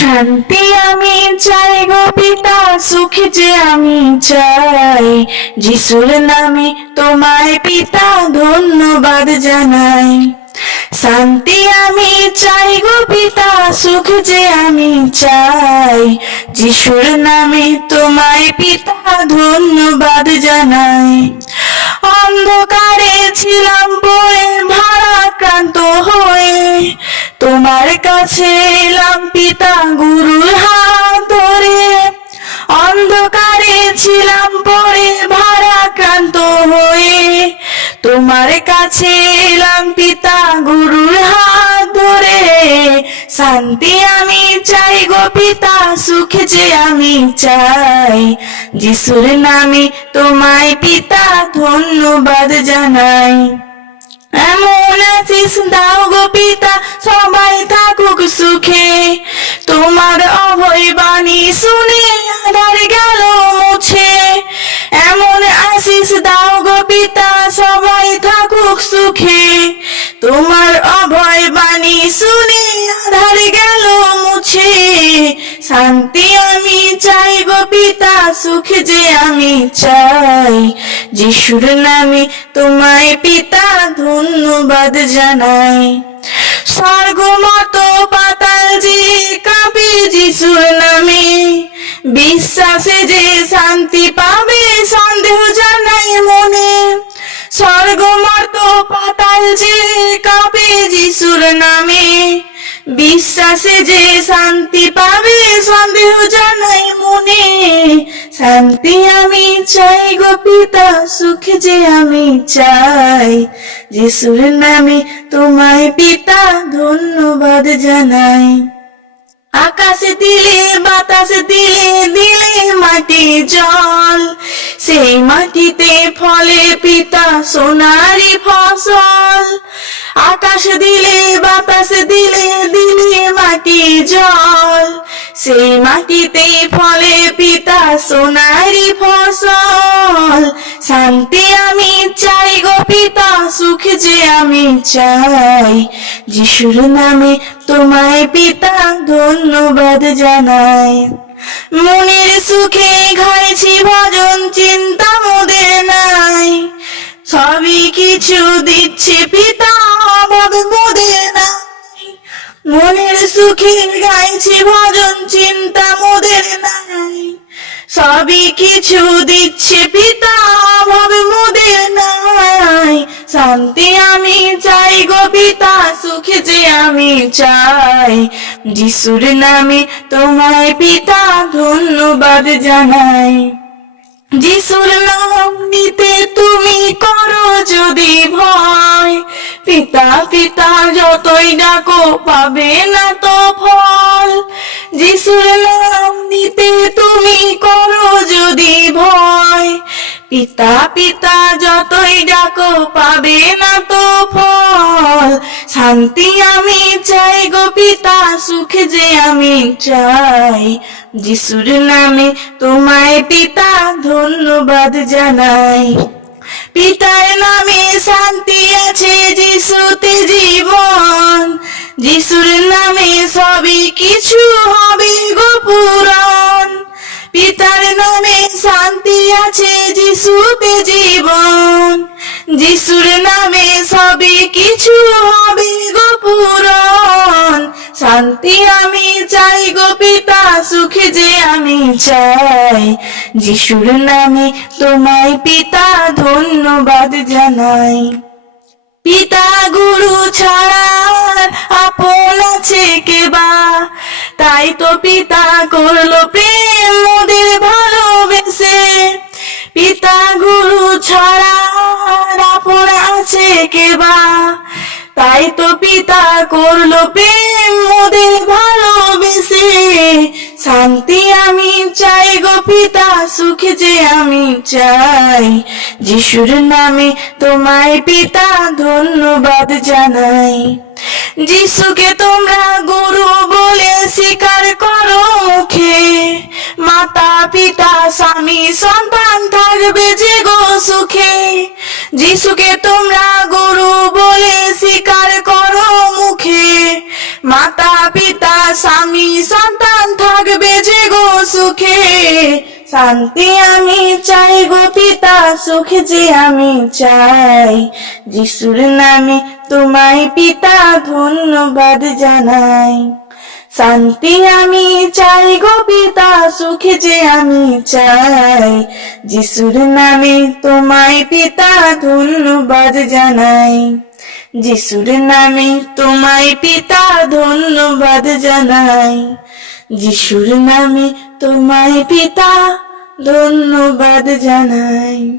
শান্তি আমি চাই গো পিতা, সুখ যে আমি চাই। যিশুর নামে তোমায় পিতা ধন্যবাদ জানাই। শান্তি আমি চাই গো পিতা, সুখ যে আমি চাই। যিশুর নামে তোমায় পিতা ধন্যবাদ জানাই। অন্ধকারে ছিলাম পড়ে ভারাক্রান্ত হয়ে তোমার কাছে এলাম পিতা গুরুর হাত ধরে। অন্ধকারে ছিলাম পড়ে ভারাক্রান্ত হয়ে। তোমার কাছে এলাম পিতা গুরুর হাত ধরে। শান্তি আমি চাই গো পিতা, সুখ যে আমি চাই। যিশুর নামে তোমায় পিতা ধন্যবাদ জানাই। এমন আছিস দাও সবাই থাকুক সুখে। তোমার অভয় বাণী শুনে আধার গেল মুছে। এমন আশিস দাও গো পিতা, সবাই থাকুক সুখে। তোমার অভয় বাণী শুনে আধার গেল মুছে। শান্তি আমি চাই গো পিতা, সুখ যে আমি চাই। যিশুর নামে তোমায় পিতা ধন্যবাদ জানাই। স্বর্গ মতো পাতাল যে কাঁপে যিশুর নামে, বিশ্বাসে যে শান্তি পাবে সন্দেহ জানাই মনে। স্বর্গ মতো পাতাল যে কাঁপে যিশুর নামে বিশ্বাসে যে শান্তি পাবে, সন্দেহ জানাই মনে। শান্তি আমি চাই গো পিতা, সুখ যে আমি চাই। যিশুর নামে তোমায় পিতা ধন্যবাদ জানাই। আকাশ দিলে, বাতাস দিলে দিলে মাটি জল। সেই মাটিতে ফলে পিতা সোনারি ফসল। আকাশ দিলে, বাতাস দিলে দিলে মাটি জল। সেই মাটিতে ফলে পিতা সোনারি ফসল। শান্তি আমি চাই গো পিতা, সুখ যে আমি চাই। যিশুর নামে তোমায় পিতা ধন্যবাদ জানাই। মনের সুখে ঘাইছি ভজন, চিন্তা মোদের নাই। সবই কিছু দিচ্ছে পিতা মোদের নাই মনের সুখে গাইছি ভজন, চিন্তা মোদের নাই। সবই কিছু দিচ্ছে পিতা অভাব মোদের নাই। শান্তি আমি চাই গো পিতা, সুখ যে আমি চাই। যিশুর নামে তোমায় পিতা ধন্যবাদ জানাই। যিশুর নাম পিতা পিতা যতই ডাকো, পাবে না তো ফল। যিশুর নাম নিতে তুমি করো যদি ভয়। পিতা পিতা যতই ডাকো, পাবে না তো ফল। শান্তি আমি চাই গো পিতা, সুখ যে আমি চাই। যিশুর নামে তোমায় পিতা ধন্যবাদ জানাই। পিতার নামে শান্তি সবই কিছু হবে গো পিতার নামে শান্তি আছে যিশুতে জীবন। যিশুর নামে সবই কিছু হবে গো শান্তি আমি চাই গো পিতা, সুখ যে আমি চাই। যিশুর নামে তোমায় পিতা ধন্যবাদ জানাই। পিতা গুরু ছাড়া তাই তো পিতা করল প্রেম মোদের ভালোবেসে। পিতা গুরু ছাড়া আপন আছে কে বা? তাই তো পিতা করল প্রেম মোদের ভালোবেসে। শান্তি আমি চাই গো পিতা, সুখ যে আমি চাই। যিশুর নামে তোমায় পিতা ধন্যবাদ জানাই। যিশুকে তোমরা গুরু বলে পিতা, স্বামী, সন্তান থাকবে যে গো সুখে। যিশুকে তোমরা গুরু বলে স্বীকার করো মুখে। মাতা, পিতা, স্বামী, সন্তান থাকবে যে গো সুখে। শান্তি আমি চাই গো পিতা, সুখ যে আমি চাই। যিশুর নামে তোমায় পিতা ধন্যবাদ জানাই। শান্তি আমি চাই গো পিতা, সুখ যে আমি চাই। যিশুর নামে তোমায় পিতা ধন্যবাদ জানাই। যিশুর নামে তোমায় পিতা ধন্যবাদ জানাই। যিশুর নামে তোমায় পিতা ধন্যবাদ জানাই।